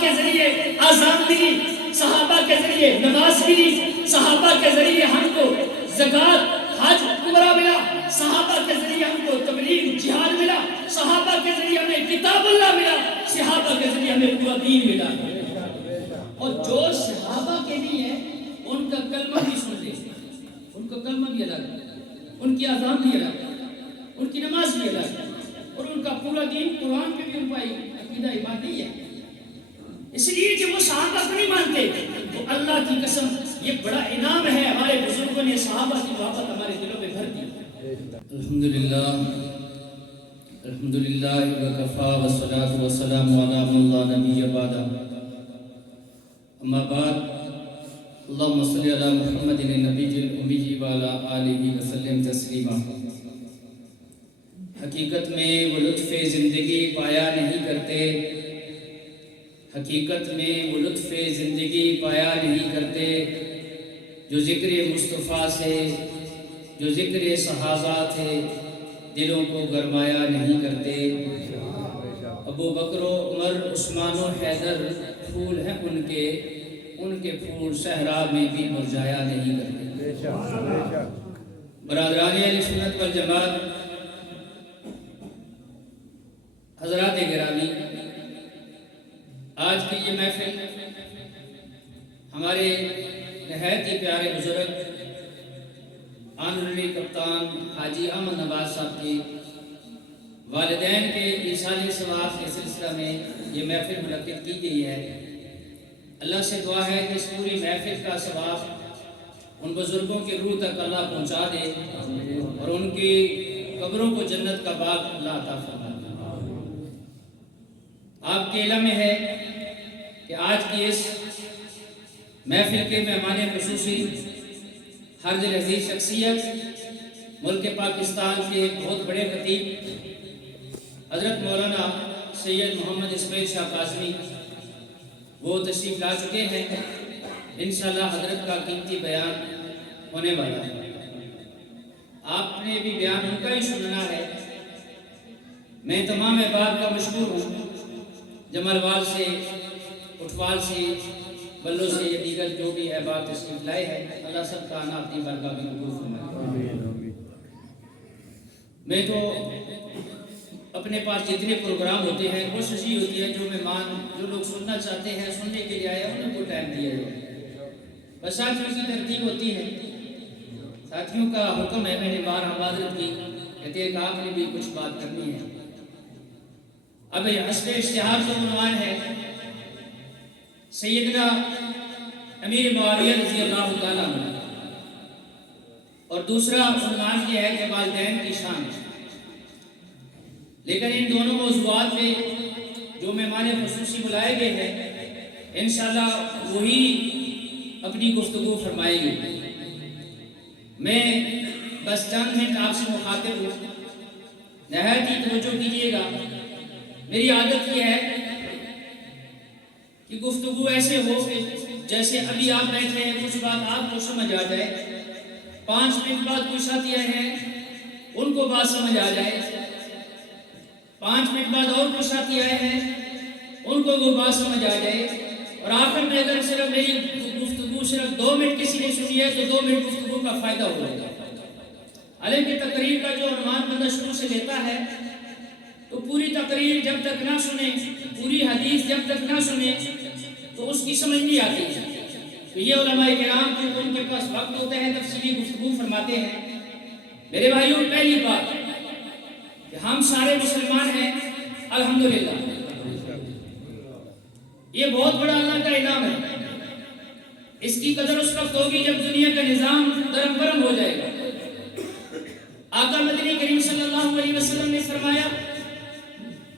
کے ذریعے آزان ملی، صحابہ کے ذریعے نماز ملی، صحابہ کے ذریعے ہم کو زکوٰۃ حج عمرہ ملا، صحابہ کے ذریعے ہم کو تبلیغ جہاد ملا، صحابہ کے ذریعے ہمیں کتاب اللہ ملا، صحابہ کے ذریعے ہمیں پورا دین ملا۔ اور جو صحابہ کے نہیں ہے ان کا کلمہ بھی سن لے، ان کا کلمہ بھی الگ ہے، ان کی اذان بھی الگ ہے، ان کی نماز بھی الگ ہے، اور ان کا پورا دین قرآن پہ بھی ان کا عقیدہ ایمان نہیں ہے۔ اس لیے کہ وہ صحابہ کو نہیں مانتے، تو اللہ کی قسم یہ بڑا انعام ہے، ہمارے بزرگوں نے صحابہ کی محبت ہمارے دلوں میں بھر دی۔ الحمدللہ وکفیٰ والصلاۃ والسلام علی من لا نبی بعدہ، اما بعد، اللہم صلی علی محمد النبی الامی وعلی آلہ وسلم تسلیما۔ حقیقت میں وہ لطف زندگی پایا نہیں کرتے، حقیقت میں وہ لطف زندگی پایا نہیں کرتے، جو ذکر مصطفیٰ سے، جو ذکر صحابہ تھے، دلوں کو گرمایا نہیں کرتے۔ ابو بکر و عمر عثمان و حیدر پھول ہیں ان کے پھول صحرا میں بھی مرجھایا نہیں کرتے۔ برادران اہل سنت والجماعت، حضرات گرامی، آج کی یہ محفل ہمارے نہایت ہی پیارے بزرگ آنرری کپتان حاجی احمد نواز صاحب کے والدین کے ایصال ثواب کے سلسلہ میں یہ محفل منعقد کی گئی ہے۔ اللہ سے دعا ہے کہ اس پوری محفل کا ثواب ان بزرگوں کے روح تک اللہ پہنچا دے، اور ان کی قبروں کو جنت کا باغ اللہ عطا فرمائے۔ آپ کے علم میں ہے کہ آج کی اس محفل کے مہمان خصوصی ہر دل عزیز شخصیت، ملک پاکستان کے ایک بہت بڑے خطیب حضرت مولانا سید محمد اسماعیل شاہ قاسمی، وہ تشریف لا چکے ہیں۔ انشاءاللہ حضرت کا قیمتی بیان ہونے والا ہے، آپ نے بھی بیان ان کا ہی سننا ہے۔ میں تمام احباب کا مشکور ہوں، جمال وال سے، اٹھوال سے، بلو سے، یہ دیگر جو بھی احباب تشریف لائے ہیں، اللہ سب کا آنا اپنی برکات میں قبول فرمائے۔ میں تو اپنے پاس جتنے پروگرام ہوتے ہیں کوشش ہی ہوتی ہے جو مہمان جو لوگ سننا چاہتے ہیں، سننے کے لیے آئے ہیں، ان کو ٹائم دیا جائے۔ بس ساتھیوں کی ترتیب ہوتی ہے، ساتھیوں کا حکم ہے، میں نے بار حضرت کی کہتے ہیں کہ آپ نے بھی کچھ بات کرنی ہے۔ اب حسب اشتہار جو عنوان ہے سیدنا امیر معاویہ رضی اللہ تعالیٰ عنہ، اور دوسرا عنوان یہ ہے کہ والدین کی شان۔ لیکن ان دونوں موضوعات میں جو مہمان خصوصی بلائے گئے ہیں انشاءاللہ وہی اپنی گفتگو فرمائیں گے۔ میں بس چند منٹ آپ سے مخاطب ہوں، نہایت ہی توجہ کیجیے گا۔ میری عادت یہ ہے کہ گفتگو ایسے ہو جیسے ابھی آپ بیٹھے ہیں، کچھ بات آپ کو سمجھ آ جائے، 5 منٹ بعد کوئی ساتھی آئے ہیں ان کو بات سمجھ آ جائے، 5 منٹ بعد اور کچھ ساتھی آئے ہیں ان کو وہ بات سمجھ آ جائے، اور آخر میں اگر صرف میری گفتگو صرف 2 منٹ کسی نے سنی ہے تو 2 منٹ گفتگو کا فائدہ ہو جائے گا۔ حالانکہ تقریر کا جو عنوان بندہ شروع سے لیتا ہے تو پوری تقریر جب تک نہ سنے، پوری حدیث جب تک نہ سنے تو اس کی سمجھ نہیں آتی ہے۔ تو یہ علماء کرام جو ان کے پاس وقت ہوتا ہے تفصیلی گفتگو فرماتے ہیں۔ میرے بھائیوں، پہلی بات کہ ہم سارے مسلمان ہیں الحمدللہ، یہ بہت بڑا اللہ کا انعام ہے۔ اس کی قدر اس وقت ہوگی جب دنیا کا نظام درم برم ہو جائے گا۔ آقا مدنی کریم صلی اللہ علیہ وسلم نے فرمایا،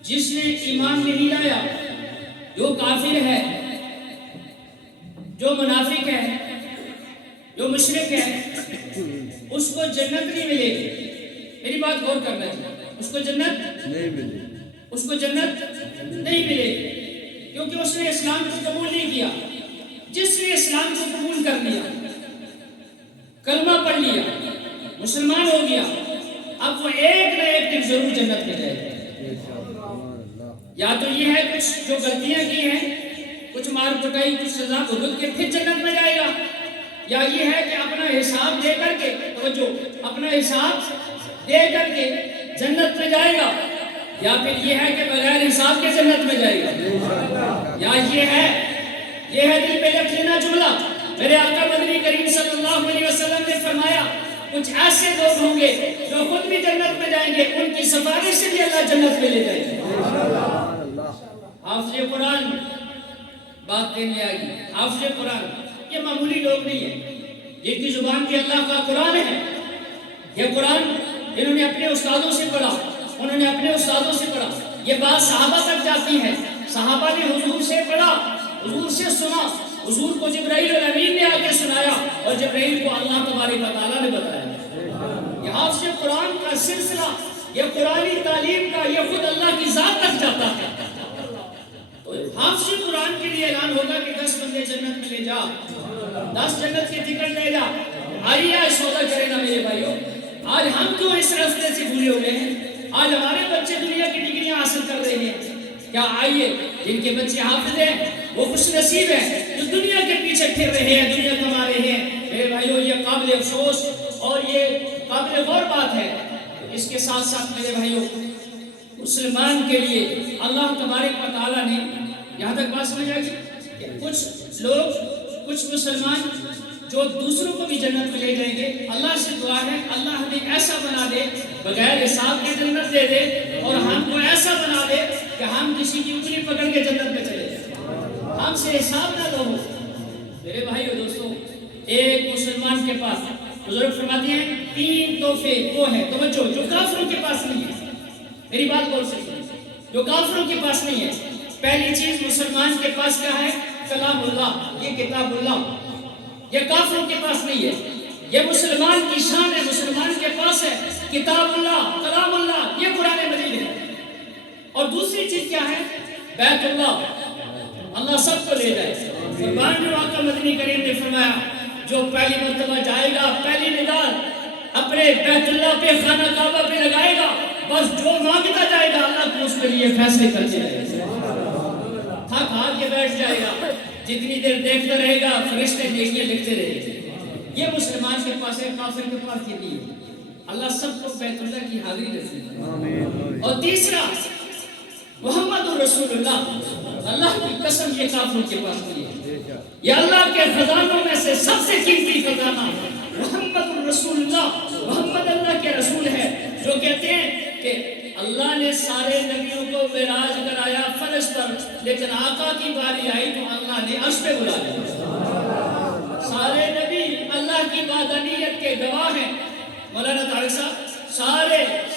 جس نے ایمان نہیں لایا، جو کافر ہے، جو منافق ہے، جو مشرک ہے، اس کو جنت نہیں ملے گی۔ میری بات غور کرنا چاہیے، اس کو جنت نہیں ملے گی، اس کو جنت نہیں ملے گی، کیونکہ اس نے اسلام کو قبول نہیں کیا۔ جس نے اسلام کو قبول کر لیا، کلمہ پڑھ لیا، مسلمان ہو گیا، اب وہ ایک نہ ایک دن ضرور جنت میں جائے گا۔ یا تو یہ ہے کچھ جو غلطیاں کی ہیں مار پٹائی کچھ سزا بھگت کے پھر جنت میں جائے گا، یا یہ ہے کہ اپنا حساب دے کر کے، توجہ، اپنا حساب دے کر کے جنت میں جائے گا، یا پھر یہ ہے کہ بغیر حساب کے جنت میں جائے گا، یا یہ ہے دل پہ رکھ لینا جملہ۔ میرے آقا مدنی کریم صلی اللہ علیہ وسلم نے فرمایا کچھ ایسے لوگ ہوں گے جو خود بھی جنت میں جائیں گے، ان کی سفارش سے بھی اللہ جنت میں لے جائے گا۔ حافظ قرآن بات کہنے آئے گی، حافظ قرآن یہ معمولی لوگ نہیں ہیں، جن کی زبان کی اللہ کا قرآن ہے، یہ قرآن انہوں نے اپنے استادوں سے پڑھا، انہوں نے اپنے استادوں سے پڑھا، یہ بات صحابہ تک جاتی ہے، صحابہ نے حضور سے پڑھا، حضور سے سنا، حضور کو جبرائیل الامین نے آ کے سنایا، اور جبرائیل کو اللہ تبارک و تعالیٰ نے بتایا۔ یہ حافظ قرآن کا سلسلہ، یہ قرآنی تعلیم کا، یہ خود اللہ کی ذات تک جاتا ہے۔ تو حافظ قرآن کے لیے اعلان ہوگا کہ 10 بندے جنت میں لے جا، 10 جنت کے ٹکٹ لے جا۔ آئیے آج سودا کرے نا میرے بھائیوں، آج ہم کیوں اس راستے سے بھولے ہوئے ہیں؟ آج ہمارے بچے دنیا کی ڈگریاں حاصل کر رہے ہیں، کیا آئیے جن کے بچے حافظ ہیں وہ خوش نصیب ہیں جو دنیا کے پیچھے پھر رہے ہیں، دنیا کما رہے ہیں۔ میرے بھائیوں یہ قابل افسوس اور یہ قابل غور بات ہے۔ اس کے ساتھ ساتھ میرے بھائیوں مسلمان کے لیے اللہ تبارک و تعالیٰ نے، یہاں تک بات سمجھ آئی کہ کچھ لوگ، کچھ مسلمان جو دوسروں کو بھی جنت میں لے جائیں گے، اللہ سے دعا ہے اللہ ہمیں ایسا بنا دے، بغیر حساب کے جنت دے دے، اور ہم کو ایسا بنا دے کہ ہم کسی کی انگلی پکڑ کے جنت میں چلے جائیں، ہم سے حساب نہ لو۔ میرے بھائیو دوستو، ایک مسلمان کے پاس بزرگ فرماتے ہیں 3 تحفے وہ ہیں، توجہ، جو کافروں کے پاس نہیں ہے۔ میری بات بول سکتے ہیں، جو کافروں کے پاس نہیں ہے۔ پہلی چیز مسلمان کے پاس کیا ہے؟ کلام اللہ، یہ کتاب اللہ، یہ کافروں کے پاس نہیں ہے، یہ مسلمان کی شان ہے، مسلمان کے پاس ہے کتاب اللہ، کلام اللہ، یہ قرآن مجید ہے۔ اور دوسری چیز کیا ہے؟ بیت اللہ، اللہ سب کو لے جائے۔ قربان جو آقا مدنی کریم نے فرمایا جو پہلی مرتبہ جائے گا، پہلی نگاہ اپنے بیت اللہ پہ، خانہ کعبہ پہ لگائے گا، بس جو مانگتا جائے گا اللہ کو اس کے لیے فیصلے کرتے رہے گا، تھک ہار کے بیٹھ جائے گا، جتنی دیر دیکھتا رہے گا فرشتے نیکیاں لکھتے رہے گا۔ یہ مسلمان کے پاس ہے، کافر کے پاس یہ نہیں ہے۔ اللہ سب کو بیت اللہ کی حاضری نصیب۔ اور تیسرا محمد رسول اللہ، اللہ کی قسم یہ کافروں کے پاس نہیں ہے۔ یہ اللہ کے خزانوں میں سے سب سے قیمتی خزانہ محمد رسول اللہ، محمد اللہ کے رسول ہے، جو کہتے ہیں کہ اللہ نے سارے نبیوں کو معراج کرایا فرش پر، لیکن آقا کی باری آئی تو اللہ نے عرش پہ بلا لیا۔ سارے نبی اللہ کی وحدانیت کے گواہ ہیں، مولانا طارق صاحب،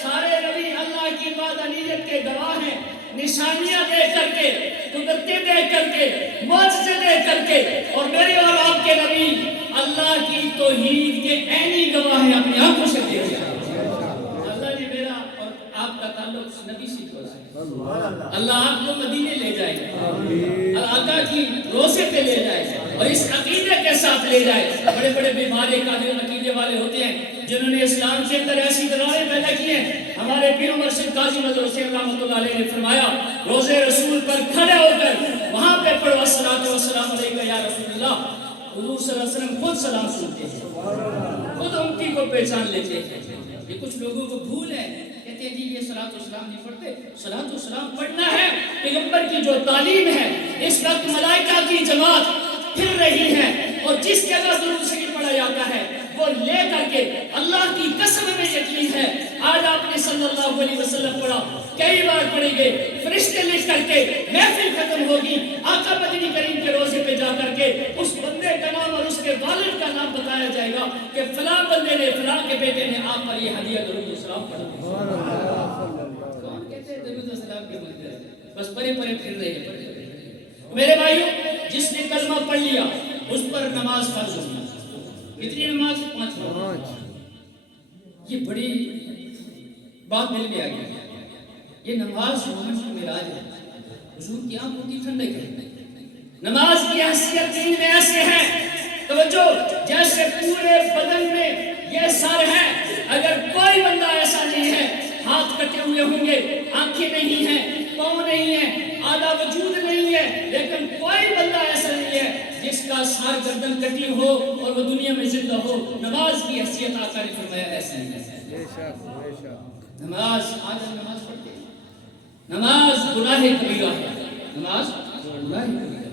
سارے نبی اللہ کی وحدانیت کے گواہ ہیں، نشانیاں دے کر کے، قدرتیں دے کر کے، معجزے دے کر کے، اور میرے اور آپ کے نبی اللہ کی توحید کے عینی گواہ ہیں، اپنے آنکھوں سے دیکھا۔ اللہ نے میرا اور آپ کا تعلق نبی سے جوڑا ہے، اللہ آپ کو مدینے لے جائے، آقا کی روزے پہ لے جائے، اور اس عقیدے کے ساتھ لے جائے۔ بڑے بڑے بیمارے قادر عقیدے والے ہوتے ہیں جنہوں نے اسلام کے اندر ایسی دراریں پیدا کی ہیں۔ ہمارے پیر و مرشد قاضی مظہر حسین رحمۃ اللہ علیہ نے فرمایا روزے رسول پر کھڑے ہو کر وہاں پہ پڑھو الصلاۃ والسلام علیکہ یا رسول اللہ۔ حضور صلی اللہ علیہ وسلم خود سلام سنتے ہیں، خود امتی کو پہچان لیتے ہیں۔ یہ کچھ لوگوں کو بھول ہے، کہتے ہیں جی یہ صلاۃ والسلام نہیں پڑھتے۔ صلاۃ والسلام پڑھنا ہے، پیغمبر کی جو تعلیم ہے۔ اس وقت ملائکہ کی جماعت پھر رہی ہے، اور جس جگہ درود شریف پڑھا جاتا ہے وہ لے کر کے، اللہ کی قسم میں یقین ہے آج آپ نے صلی اللہ علیہ وسلم پڑھا، کئی بار پڑھیں گے، فرشتے لکھ کر کے محفل ختم ہوگی، آقا مدنی کریم کے روزے پہ جا کر کے اس بندے کا نام اور اس کے والد کا نام بتایا جائے گا کہ فلاں بندے نے، فلاں کے بیٹے نے آپ پر یہ ہدیہ درود و سلام پڑھا۔ کون کہتے ہیں درود و سلام کے منتر؟ بس پرے پرے پھر رہے ہیں۔ میرے بھائیوں، جس نے کلمہ پڑھ لیا اس پر نماز فرض ہوگی۔ کتنی نماز؟ 5۔ یہ بڑی بات دل میں آ گئی۔ یہ نماز مومن کی معراج ہے، حضور کی آنکھوں کی ٹھنڈک ہے۔ نماز کی حیثیت دین میں ایسے ہے، توجہ، جیسے پورے بدن میں یہ سر ہے، اگر کوئی بندہ ایسا نہیں ہے، ہاتھ کٹے ہوئے ہوں گے، آنکھیں نہیں ہیں، پاؤں نہیں ہیں، آدھا وجود نہیں ہے، لیکن کوئی بندہ ایسا سار گردن کٹی ہو اور وہ دنیا میں زندہ ہو، نماز کی حیثیت آقا نے فرمایا ایسی ہے۔ نماز، آج ہم نماز پڑھتے ہیں، نماز گناہ کبیرہ ہے، نماز گناہ کبیرہ ہے۔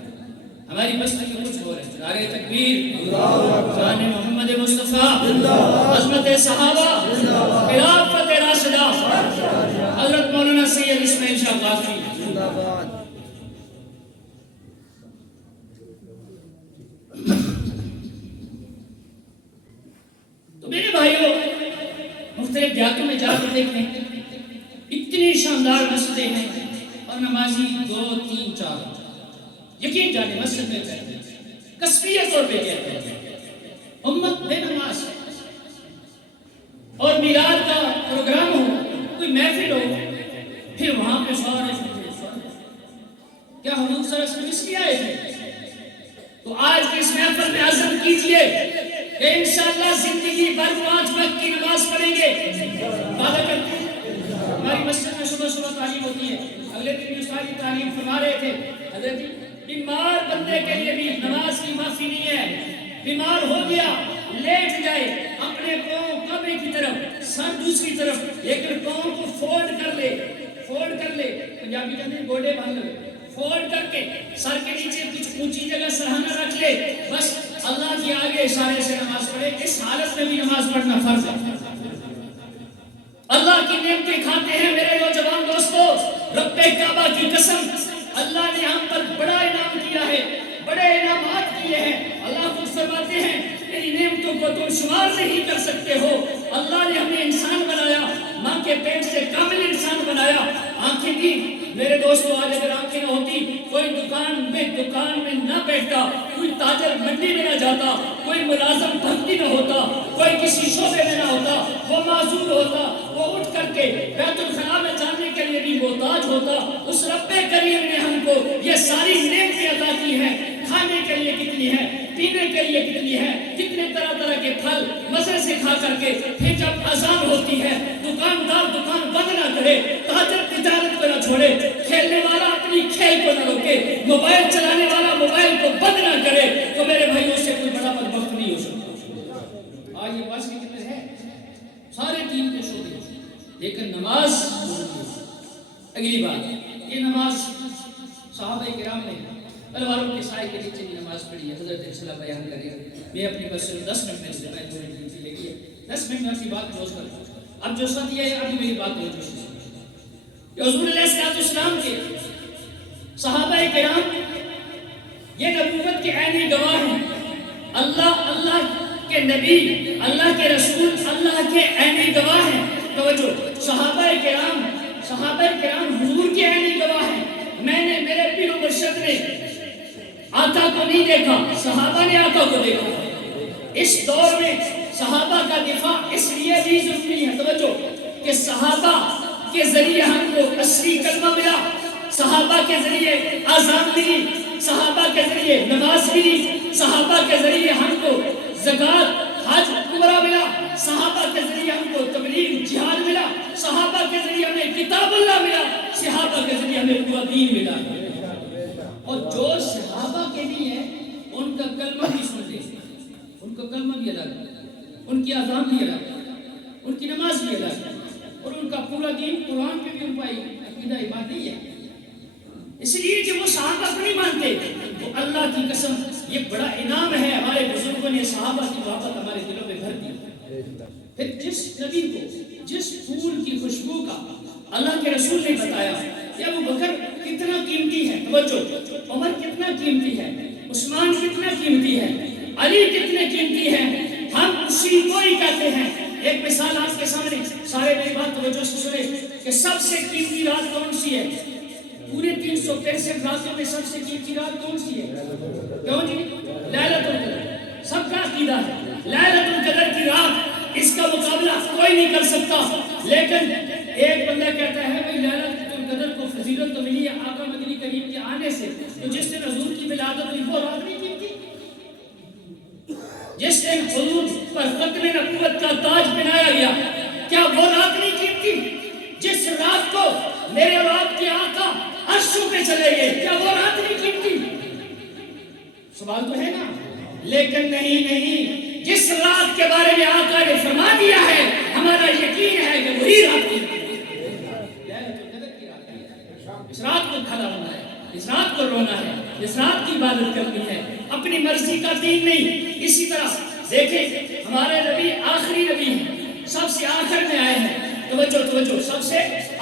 ہماری بستی میں کچھ ہو رہا ہے، نعرہ تکبیر، شان محمد مصطفیٰ، عظمت صحابہ، خلافت راشدہ، حضرت مولانا سید اسماعیل شاہ قاسمی۔ تو میرے بھائیوں، مختلف دیہاتوں میں جا کر دیکھیں، اتنی شاندار مسجدیں ہیں اور نمازی 2 3 4، یقین جانے مسجد میں کہتے ہیں، کسبیت طور پہ کہتے ہیں، امت بے نماز ہے۔ اور میلاد کا پروگرام ہو، کوئی محفل ہو، پھر وہاں پہ سارے کیا حضور صلی اللہ علیہ وسلم اس لیے آئے تھے؟ تو آج کی اس محفل میں عزم کیجئے کہ انشاءاللہ زندگی بھر 5 وقت کی نماز پڑھیں گے، وعدہ کرتے ہیں۔ ہماری مسجد میں صبح صبح تعلیم ہوتی ہے، اگلے دن یہ ساری تعلیم فرما رہے تھے حضرت، بیمار بندے کے لیے بھی نماز کی معافی نہیں ہے۔ بیمار ہو گیا، لیٹ جائے، اپنے پاؤں کعبے کی طرف، سر دوسری طرف، لیکن پاؤں کو فولڈ کر لے، پنجابی کہتے ہیں گوڑے باندھ لے، فولڈ کر کے سر کے نیچے کچھ اونچی جگہ سرہانہ رکھ لے، بس اللہ کے آگے اشارے سے نماز پڑھے۔ اس حالت میں بھی نماز پڑھنا فرض ہے۔ اللہ کی نعمتیں کھاتے ہیں میرے نوجوان دوستو، رب کعبہ کی قسم، اللہ نے ہم پر بڑا انعام کیا ہے، بڑے انعامات کیے ہیں۔ اللہ خود فرماتے ہیں میری نعمتوں کو تم شمار نہیں کر سکتے ہو۔ اللہ نے ہمیں انسان بنایا، ماں کے پیٹ سے کامل انسان بنایا۔ آنکھیں دی میرے دوستو، آج اگر آنکھیں نہ ہوتی، کوئی دکان میں نہ بیٹھتا، کوئی تاجر منڈی میں نہ جاتا، کوئی ملازم بھرتی نہ ہوتا، کوئی کسی شعبے میں نہ ہوتا، وہ معذور ہوتا، وہ اٹھ کر کے بیت الخلا میں جانے کے لیے بھی محتاج ہوتا۔ اس رب کریم نے ہم کو یہ ساری نعمتیں عطا کی ہیں، کھانے کے لیے کتنی ہے، پینے کے لیے کتنی ہے، کتنے طرح طرح کے پھل مزے سے کھا کر کے، پھر جب اذان ہوتی ہے دکاندار دکان بند نہ کرے، تاجر تجارت کو نہ چھوڑے، کھیلنے والا اپنی کھیل کو نہ روکے، موبائل چلانے والا موبائل کو بند نہ کرے، تو میرے بھائیوں سے کوئی بڑا بدبخت نہیں ہو سکتا۔ آج یہ بات کی کتنے ہے، سارے دین کے شعبے، لیکن نماز۔ اگلی بات، یہ نماز صحابہ کرام نے تلواروں کے سائے کے نیچے بھی نماز پڑھی ہے۔ حضرت انشاءاللہ بیان کرے گا، میں اپنی بس 10 منٹ میں سے میں 2 منٹ لے گی 10 منٹ میں اپنی بات کلوز کرتا ہوں۔ اب جو ساتھ یہ ہے، ابھی میری بات توجہ سے سنیں۔ کہ حضور علیہ السلام کے صحابہ کرام یہ نبوت کے عینی گواہ ہیں۔ اللہ کے نبی، اللہ کے رسول، اللہ کے عینی گواہ ہیں۔ توجہ، صحابہ کرام حضور کے عینی گواہ ہیں۔ میں نے، میرے پیر و مرشد نے آقا کو نہیں دیکھا، صحابہ نے آقا کو دیکھا۔ اس دور میں صحابہ کا دفاع اس لیے بھی ضروری ہے، توجہ، کہ صحابہ کے ذریعے ہم کو اصلی کلمہ ملا، صحابہ کے ذریعے آزان ملی، صحابہ کے ذریعے نماز ملی، صحابہ کے ذریعے ہم کو زکوٰۃ، حج، عمرہ ملا، صحابہ کے ذریعے ہم کو تبلیغ، جہاد ملا، صحابہ کے ذریعے ہمیں کتاب اللہ ملا، صحابہ کے ذریعے ہمیں پورا دین ملا۔ اور جو صحابہ کے نہیں ہے ان کا کلمہ بھی سن لے، ان کا کلمہ بھی الگ ہے، ان کی اذان بھی الگ ہے، ان کی نماز بھی الگ ہے، اور ان کا پورا دین قرآن پہ بھی ان کا عقیدہ ایمان نہیں ہے۔ اس لیے کہ وہ صحابہ کو نہیں مانتے، تو اللہ کی قسم یہ بڑا انعام ہے، ہمارے بزرگوں نے صحابہ کی محبت ہمارے دلوں میں بھر دی۔ پھر جس نبی کو، جس پھول کی خوشبو کا اللہ کے رسول نے بتایا کہ ابو بکر کتنا قیمتی ہے، توجہ، عمر کتنا قیمتی ہے، عثمان کتنا قیمتی ہے، علی کتنے قیمتی ہیں، ہم اسی کو ہی کہتے ہیں۔ ایک مثال آپ کے سامنے، سارے میری بات توجہ سے سنیں، کہ سب سے قیمتی رات کون سی ہے؟ پورے 365 راتوں میں سب سے قیمتی رات کون سی ہے؟ کیوں جی؟ لیلۃ القدر۔ سب کا عقیدہ ہے لیلۃ القدر کی رات، اس کا مقابلہ کوئی نہیں کر سکتا۔ لیکن ایک بندہ کہتا ہے بھئی لیلۃ القدر کو فضیلت تو ملی ہے آقا مدنی کریم کے آنے سے، تو جس دن حضور کی ولادت ہوئی وہ رات نہیں قیمتی؟ جس دن حضور پر ختم نبوت کا تاج پہنایا گیا، کیا وہ رات نہیں قیمتی؟ جس رات کو میرے اور آپ کے آقا عرشوں پہ چلے گئے، کیا وہ رات نہیں قیمتی؟ سوال تو ہے نا، لیکن نہیں، جس رات کے بارے میں آقا نے فرما دیا ہے ہمارا یقین ہے کہ وہی رات کی اس رات کو کھڑا ہونا ہے، اس رات کو رونا ہے، اس رات کی عبادت کرنی ہے، اپنی مرضی کا دین نہیں۔ اسی طرح دیکھیں ہمارے نبی آخری نبی ہیں، سب سے آخر میں آئے ہیں، توجہ سب سے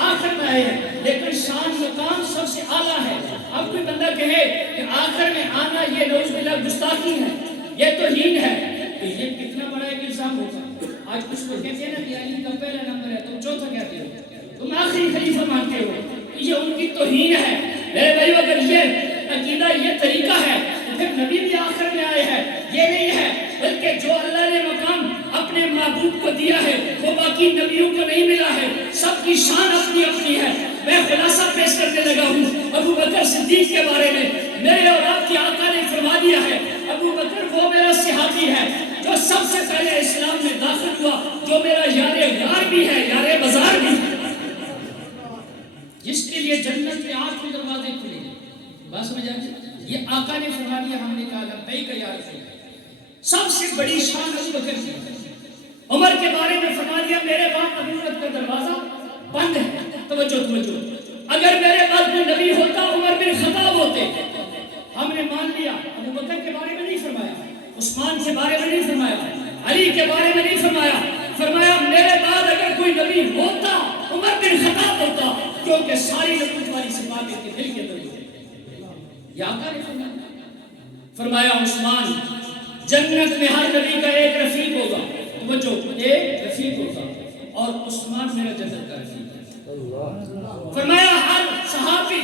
آخر میں آئے ہیں، لیکن شان مقام سب سے اعلیٰ ہے۔ اب کوئی بندہ کہے کہ آخر میں آنا یہ نعوذ باللہ گستاخی ہے، یہ توہین ہے، تو یہ کتنا بڑا ایک الزام ہوگا۔ آج کچھ لوگ کہتے ہیں نا کہ علی کا پہلا نمبر ہے، تم چوتھا کہتے ہو، تم آخری خلیفہ مانتے ہو، یہ ان کی توہین ہے۔ میرے بھائیو، اگر یہ عقیدہ، یہ طریقہ ہے تو پھر نبی بھی آخر میں آئے ہیں، یہ نہیں ہے، بلکہ جو اللہ نے مقام اپنے محبوب کو دیا ہے وہ باقی نبیوں کو نہیں ملا ہے، سب کی شان اپنی اپنی ہے۔ میں خلاصہ پیش کرنے لگا ہوں ابو بکر صدیق کے بارے میں۔ میرے اور آپ کے آقا نے فرما دیا ہے ابو بکر وہ میرا صحابی ہے جو سب سے پہلے اسلام میں داخل ہوا، جو میرا یار غار بھی ہے، یار بازار بھی ہے، جس کے لیے جنت کے 8 دروازے کھلے۔ بات سمجھ آئی؟ یہ آقا نے فرما دیا، ہم نے کہا لبیک یا رسول اللہ۔ سب سے بڑی شان ابو بکر کی۔ عمر کے بارے میں فرما دیا میرے بعد نبوت کا دروازہ بند ہے۔ توجہ، اگر میرے بعد کوئی نبی ہوتا عمر بن خطاب ہوتے، ہم نے مان لیا۔ ابو بکر کے بارے میں نہیں فرمایا، عثمان کے بارے میں نہیں فرمایا، علی کے بارے میں نہیں فرمایا، فرمایا میرے بعد اگر کوئی نبی ہوتا عمر بن خطاب ہوتا، کیونکہ ساری نبوت والی صفات کے دل کے اندر ہوتی۔ یہ آقا نے فرمایا عثمان جنت میں ہر نبی کا ایک رفیق ہوگا، توجہ، ایک رفیق ہوگا، اور عثمان میرا جنت کا رفیق ہے۔ فرمایا ہر صحابی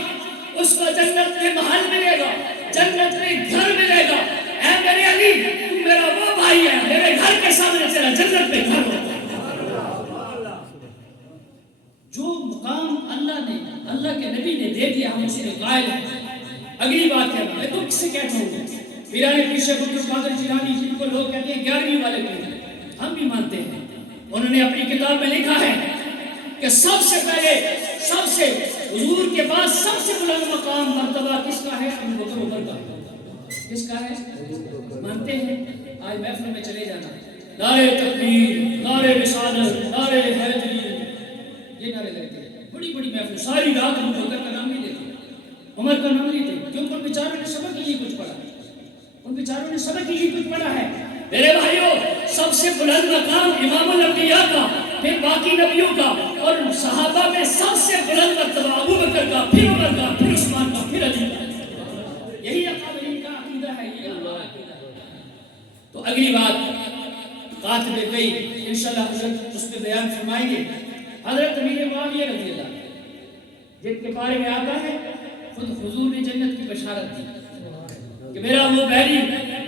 اس کو جنت میں محل ملے گا، جنت میں گھر ملے گا۔ اے میرے علی، تو میرا وہ بھائی ہے، میرے گھر کے سامنے تیرا جنت میں گھر ہوگا۔ جو مقام اللہ کے نبی نے دے دیا، ہم اس کے قائل ہیں۔ اگلی بات ہے، میں تو کس سے کہتا ہوں، پیران پیشے عبد القادر جیلانی، جن کو لوگ کہتے ہیں 11ویں والے کو، ہم بھی مانتے ہیں۔ انہوں نے اپنی کتاب میں لکھا ہے کہ سب سے پہلے، سب سے حضور کے بعد سب سے بلند مقام مرتبہ کس کا ہے؟ ابو بکر عمر کا۔ کس کا ہے؟ مانتے ہیں؟ آج محفل میں چلے جانا، نعرے تکبیر، نعرے رسالت، نعرے حیدری، یہ نعرے لگتے ہیں، بڑی بڑی محفل، ساری رات ابو بکر کا نام نہیں لیتے، عمر کا نام نہیں لیتے، کیونکہ ان بیچاروں نے سبق یہی کچھ پڑھا، ان بیچاروں نے سبق یہی کچھ پڑھا ہے۔ میرے بھائیوں، سب سے بلند مقام امام الانبیاء کا، پھر باقی نبیوں کا، اور صحابہ میں سب سے بلند مرتبہ ابو بکر کا، پھر عمر کا، پھر عثمان کا، پھر علی کا۔ یہی اکابرین کا عقیدہ ہے، یہ اللہ عقیدہ ہے۔ تو اگلی بات کاتب گئی، انشاءاللہ حضرت اس پہ بیان فرمائیں گے۔ حضرت امیر معاویہ رضی اللہ جن کے بارے میں آتا ہے خود حضور نے جنت کی بشارت دی کہ میرا وہ بحری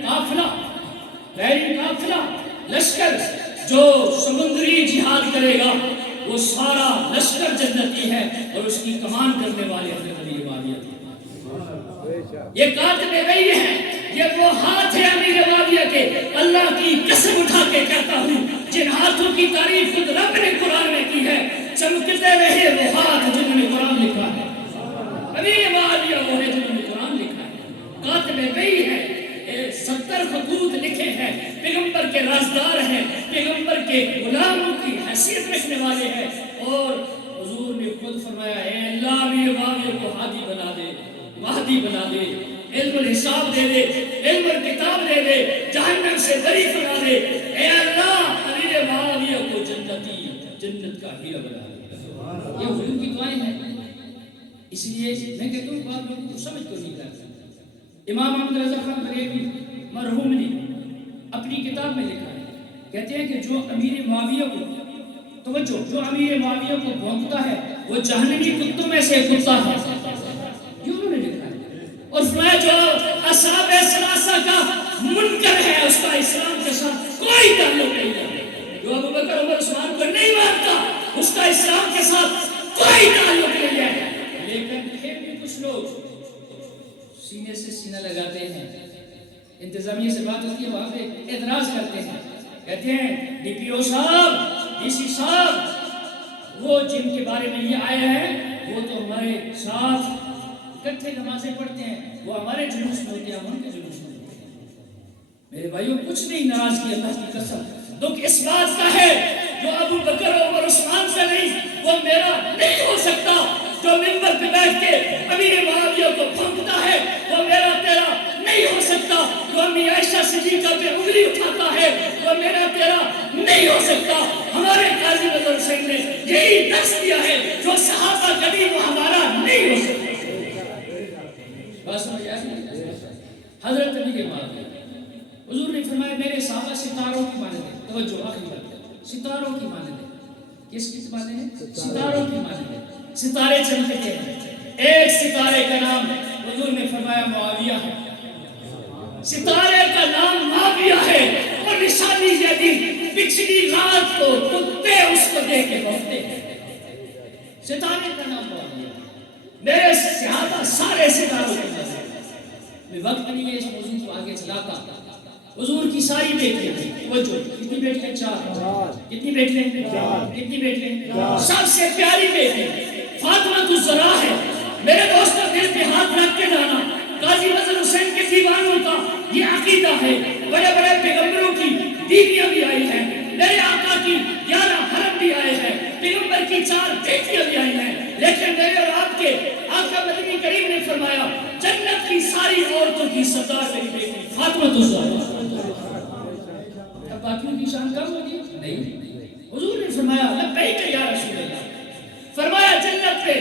قافلہ لشکر جو سمندری جہاد کرے گا، وہ سارا لشکر جنتی ہے، اور اس کی کمان کرنے والے حضرت امیر معاویہ تھے۔ یہ کاتب غیب ہیں، یہ وہ ہاتھ ہے امیر معاویہ کے، اللہ کی قسم اٹھا کے کہتا ہوں جن ہاتھوں کی تعریف خود رب نے قرآن میں کی ہے، چمکتے رہے وہ ہاتھ جنہوں نے قرآن لکھا ہے۔ امیر معاویہ وہ ہے جنہوں نے قرآن لکھا ہے، کاتب غیب ہے، 70 خطوط لکھے ہیں، پیغمبر کے رازدار ہیں، پیغمبر کے غلاموں کی حیثیت رکھنے والے ہیں، اور حضور نے خود فرمایا اے اللہ امیر معاویہ کو ہادی بنا دے، مہدی بنا دے، علم الحساب دے دے، علم الکتاب دے دے، جہنم سے بری فرما دے، اے اللہ امیر معاویہ کو جنت کا ہیرا بنا دے۔ یہ حضور کی دعائیں ہیں۔ اس لیے میں کہتا ہوں بعض لوگوں کو سمجھ کو نہیں کرتا۔ امام احمد رضا خان بریلوی مرحوم نے اپنی کتاب میں لکھا ہے، کہتے ہیں کہ جو امیر معاویہ کو، توجہ، جو امیر معاویہ کو بھونکتا ہے وہ جہنمی کتوں میں سے کتا ہے، یہ انہوں نے لکھا ہے۔ اور فرمایا جو اصحاب ثلاثہ کا منکر ہے اس کا اسلام کے ساتھ کوئی تعلق نہیں ہے، جو ابو بکر عمر عثمان کو نہیں مانتا اس کا اسلام کے ساتھ کوئی تعلق نہیں ہے۔ لیکن پھر بھی کچھ لوگ سینے سے سینہ لگاتے ہیں، انتظامیہ سے بات ہوتی ہے وہاں پہ اعتراض کرتے ہیں، کہتے ہیں ڈی پی او صاحب، ڈی سی صاحب، وہ جن کے بارے میں یہ آیا ہے وہ تو ہمارے ساتھ اکٹھے نمازیں پڑھتے ہیں، وہ ہمارے جلوس میں ہوتے ہیں، ہم ان کے جلوس میں ہوتے ہیں۔ میرے بھائیوں کچھ نہیں ناراض کی اللہ کی قسم، دکھ اس بات کا ہے جو ابو بکر عمر عثمان سے نہیں، وہ میرا نہیں ہو سکتا۔ جو منبر پہ بیٹھ کے امیر معاویہ کو پھونکتا ہے وہ میرا تیرا نہیں ہو سکتا۔ جو امی عائشہ صدیقہ پہ انگلی اٹھاتا ہے وہ میرا تیرا نہیں ہو سکتا۔ ہمارے قاضی نظر حسین نے یہی درس دیا ہے، جو صحابہ کبھی وہ ہمارا نہیں ہو سکتا۔ بات سمجھ آئی؟ حضرت امیر معاویہ حضور نے فرمایا میرے صحابہ ستاروں کی مانند ہیں۔ توجہ آخری بات، ستاروں کی مانند ہیں۔ کس کی مانند ہیں؟ ستاروں کی مانند ہیں۔ ستارے چمکتے ہیں، ایک ستارے کا نام حضور نے فرمایا معاویہ ہے، ستارے کا نام معاویہ ہے، اور نشانی یہ دی پچھلی رات کو کتے اس کو دے کے بھوکتے ہیں۔ ستارے کا نام معاویہ ہے، میرے صحابہ سارے ستاروں کے نام ہیں۔ میں وقت نہیں ہے اس موضوع کو آگے چلاتا۔ حضور کی ساری بیٹیاں ہیں، وہ جو کتنی بیٹیاں؟ چار۔ کتنی بیٹیاں؟ کتنی بیٹیاں؟ سب سے پیاری بیٹی فاطمہ الزہرا ہے۔ میرے دوستوں دل پہ ہاتھ رکھ کے جانا، قاضی نظر حسین کے دیوانوں کا یہ عقیدہ ہے، بڑے بڑے پیغمبروں کی بیویاں بھی آئی ہیں، میرے آقا کی 11 حرم بھی آئے ہیں، پیغمبر کی 4 بیٹیاں بھی آئی ہیں، لیکن میرے اور آپ کے آقا مدنی کریم نے فرمایا جنت کی ساری عورتوں کی سردار میری بیٹی فاطمہ الزہرا۔ اب باقیوں کی شان کم ہوگی؟ نہیں۔ حضور نے فرمایا لبیک یا رسول اللہ، فرمایا جنت پہ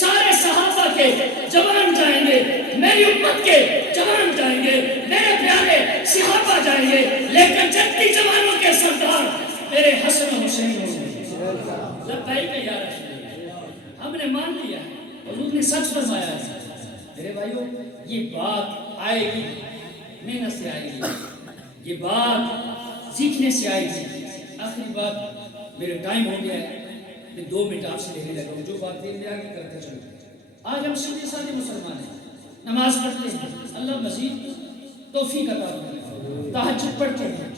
سارے صحابہ کے جوان جائیں گے، میری امت کے جوان جائیں گے، میرے پیارے صحابہ جائیں گے، لیکن جنتی جوانوں کے سردار میرے حسن و حسین ہوں گے۔ لبیک یا رسول اللہ، ہم نے مان لیا، حضور نے سچ فرمایا ہے۔ میرے بھائیوں یہ بات آئے گی، محنت سے آئے گی، یہ بات سیکھنے سے آئے گی۔ آخری بات، میرے ٹائم ہو گیا ہے، میں 2 منٹ آپ سے لینے لگا ہوں، جو بات دیر میں آگے کرتے چلو۔ آج ہم سیدھے سادے مسلمان ہیں، نماز پڑھتے ہیں، اللہ مزید توفیق عطا کرے، تہجد پڑھتے ہیں،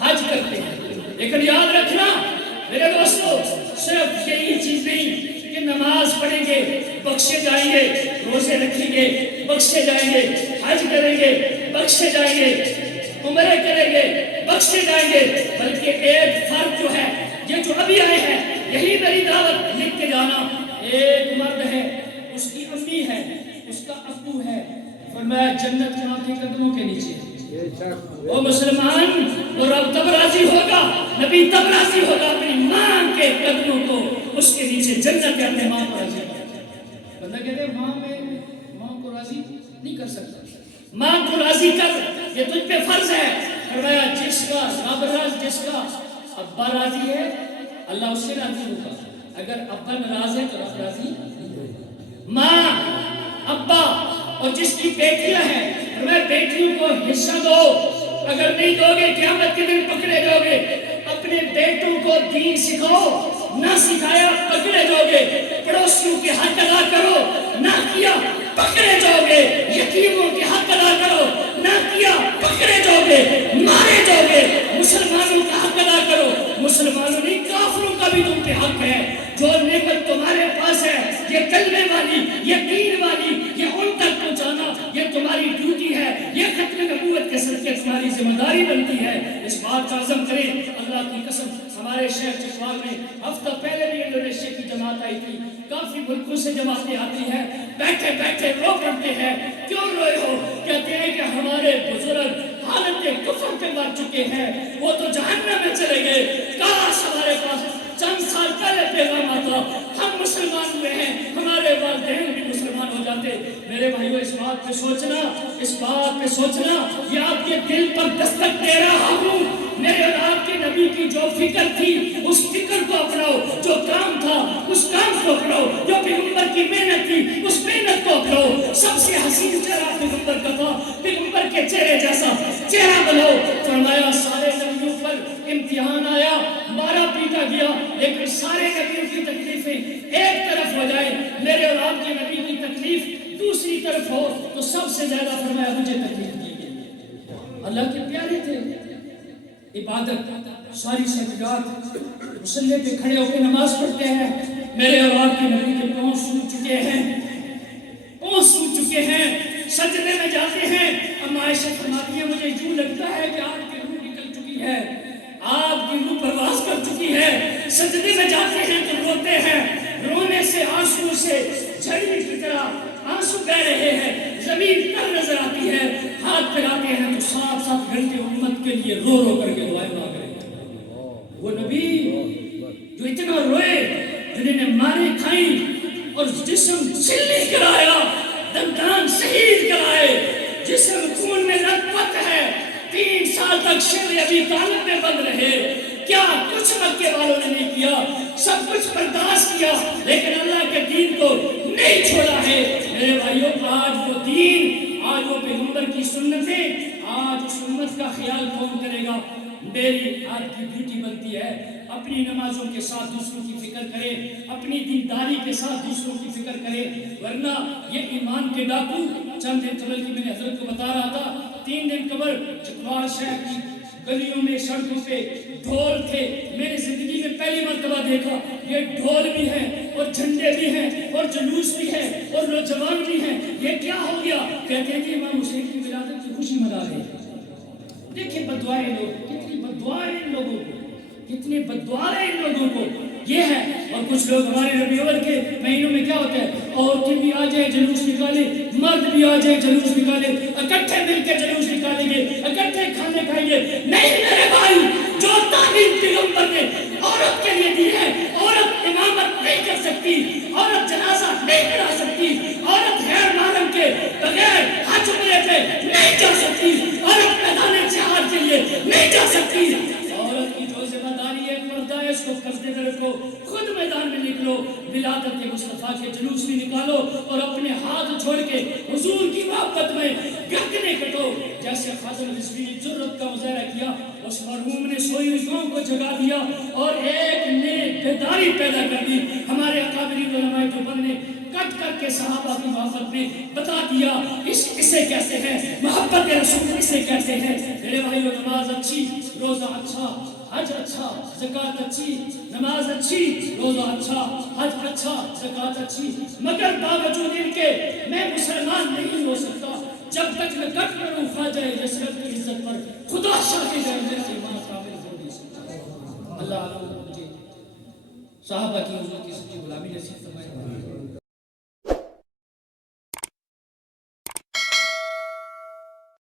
حج کرتے ہیں، لیکن یاد رکھنا میرے دوستو صرف یہی چیز نہیں کہ نماز پڑھیں گے بخشے جائیں گے، روزے رکھیں گے بخشے جائیں گے، حج کریں گے بخشے جائیں گے، عمرے کریں گے بخشے جائیں گے، بلکہ ایک فرد جو ہے یہ جو ابھی آئے ہیں، یہی میری دعوت لکھ کے جانا، ایک مرد ہے، اس کی امی ہے، اس کا ابو ہے، فرمایا جنت ماں کے قدموں کے نیچے۔ وہ مسلمان وہ رب تب راضی ہوگا، نبی تب راضی ہوگا اپنی ماں کے قدموں کو اس کے نیچے جنت اپنے ماں کو راضی ہوگا۔ بندہ کہتے ہیں ماں کو راضی نہیں کر سکتا، ماں کو راضی کر، یہ تجھ پہ فرض ہے۔ فرمایا جس کا رب راضی، جس کا ابا راضی ہے اللہ اس سے راضی ہوگا، اگر ابا ناراض ہے تو رب راضی نہیں۔ ماں ابا اور جس کی بیٹیاں ہیں، فرمایا بیٹیوں کو حصہ دو، اگر نہیں دو گے قیامت کے دن پکڑے جاؤ گے۔ اپنے بیٹوں کو دین سکھاؤ، نہ سکھایا پکڑے جاؤ گے۔ پڑوسیوں کے حق ادا کرو، نہ کیا پکڑے جاؤ گے۔ یتیموں کے حق ادا کرو، نہ کیا پکڑے جاؤ گے، مارے جاؤ گے۔ مسلمانوں کا حق ادا کرو، مسلمانوں نہیں کافروں کا بھی تم پہ حق ہے۔ جو نعمت تمہارے پاس ہے، یہ کلمے والی، یقین والی، یہ ان تک پہنچانا، یہ تمہاری ڈیوٹی ہے، یہ ختم نبوت کے صدقے تمہاری ذمہ داری بنتی ہے۔ اس بات کا عزم کریں، اللہ کی قسم ہمارے شہر چکوال میں ہفتہ پہلے بھی انڈونیشیا کی جماعت آئی تھی، کافی ملکوں سے جماعتیں آتی ہیں، بیٹھے بیٹھے رو پڑتے ہیں۔ کیوں روئے ہو؟ کہتے ہیں کہ ہمارے بزرگ حالت کفر پہ مر چکے ہیں، وہ تو جہنم میں چلے گئے، کاش ہمارے پاس چند سال پہلے پیغام آتا، ہم مسلمان ہوئے ہیں، ہمارے والدین بھی مسلمان ہو جاتے۔ میرے بھائیو اس بات پہ سوچنا، اس بات پہ سوچنا، یہ آپ کے دل پر دستک دے رہا ہوں۔ میرے اور آپ کے نبی کی جو فکر تھی اس فکر کو اپناؤ، جو کام تھا اس کام کو اپناؤ، جو پیغمبر کی محنت تھی اس محنت کو اپناؤ۔ سب سے حسین چہرہ پیغمبر کا تھا، پیغمبر کے چہرے جیسا چہرہ بناؤ۔ فرمایا سارے نبیوں پر امتحان آیا، مارا پیٹا گیا، لیکن سارے نبیوں کی تکلیفیں ایک طرف ہو جائیں، میرے اور آپ کے نبی کی تکلیف دوسری طرف ہو تو سب سے زیادہ فرمایا مجھے تکلیف دی گئی۔ اللہ کے پیارے تھے، عبادت ساری سجدات مصلی پہ کھڑے ہو کے نماز پڑھتے ہیں، میرے اور آپ کے نبی کے پاؤں سو چکے ہیں، پاؤں سو چکے ہیں، سجدے میں جاتے ہیں. اما عائشہ فرماتی ہے مجھے یوں لگتا ہے کہ آپ کی روح نکل چکی ہے, آپ کی روح پرواز کر چکی ہے. سجدے میں جاتے ہیں تو روتے ہیں, رونے سے آنسو سے جھڑی کی طرح آنسو بہ رہے ہیں, زمین تر نظر آتی ہے. ہاتھ پھیلاتے ہیں تو 7 گھنٹے امت کے لیے رو رو کر کے دعائیں مانگ رہے ہیں. وہ نبی جو اتنا روئے, جنہیں نے مارے کھائیں اور جسم چھلنی کرایا, دندان شہید کرائے, جسم خون میں لطپت ہے, 3 سال تک شر ابی طالب میں بند رہے. کیا کچھ مکے والوں نے نہیں کیا, سب کچھ برداشت کیا, لیکن اللہ کے دین کو نہیں چھوڑا ہے. میرے بھائیوں, آج وہ دین, آج وہ پیغمبر کی سنتیں, آج اس امت کا خیال کون کرے گا؟ میری آپ کی ڈیوٹی بنتی ہے اپنی نمازوں کے ساتھ دوسروں کی فکر کرے, اپنی دینداری کے ساتھ دوسروں کی فکر کرے, ورنہ یہ ایمان کے ڈاکو. چند دن قبل کی میں نے حضرت کو بتا رہا تھا, 3 دن قبل چکوال شہر کی گلیوں میں سڑکوں پہ ڈھول تھے. میں نے زندگی میں پہلی مرتبہ دیکھا, یہ ڈھول بھی ہیں اور جھنڈے بھی ہیں اور جلوس بھی ہے اور نوجوان بھی ہیں. یہ کیا ہو گیا؟ کہتے ہیں کہ امام حسین کی ولادت کی خوشی منا رہے ہیں. دیکھیں بددعائیں لوگ, کتنی بددعائیں ان لوگوں کو, کتنی بددعائیں ان لوگوں کو. یہ ہے. اور کچھ لوگ ہمارے ربیع الاول کے مہینوں میں کیا ہوتا ہے, عورتیں بھی آ جائیں جلوس نکالیں, مرد بھی آ جائیں جلوس نکالیں, اکٹھے مل کے جلوس نکالیں گے, اکٹھے کھانے کھائیں گے. نہیں میرے بھائی, جو تعلیم پیغمبر نے عورت کے لیے دی ہے, عورت امامت نہیں کر سکتی, عورت جنازہ نہیں کرا سکتی, عورت غیر محرم کے بغیر حج عمرے پہ نہیں جا سکتی, عورت میدان جہاد کے لیے نہیں جا سکتی. عورت کی جو ذمہ داری ہے پردہ ہے, اس کو کرتے ہوئے رکھو, خود میدان میں نکلو, ولادت مصطفیٰ کے جلوس میں نکالو اور اپنے ہاتھ چھوڑ کے حضور کی محبت میں گردنیں کٹو. جیسے خادم رضوی نے جرت کا مظاہرہ کیا, اس مرحوم نے سوئی ہوئی قوم کو جگا دیا اور ایک نئی بیداری پیدا کر دی. ہمارے اکابرین علماء دیوبند نے کٹ کر کے صحابہ کی محبت میں بتا دیا اسے کہتے ہیں محبت رسول, اسے کہتے ہیں. میرے بھائیو, نماز اچھی, روزہ اچھا, حج اچھا, زکوٰۃ اچھی, نماز اچھی, روزہ اچھا, حج اچھا, زکوٰۃ اچھی, مگر باوجود ان کے میں مسلمان نہیں ہو سکتا جب تک میں کٹ کروں خواجہ یسرب کی عزت پر. خدا شاہد ہے میرا ایمان کامل ہو نہیں سکتا. اللہ مجھے صحابہ کی حضور کی سچی غلامی نصیب فرمائے.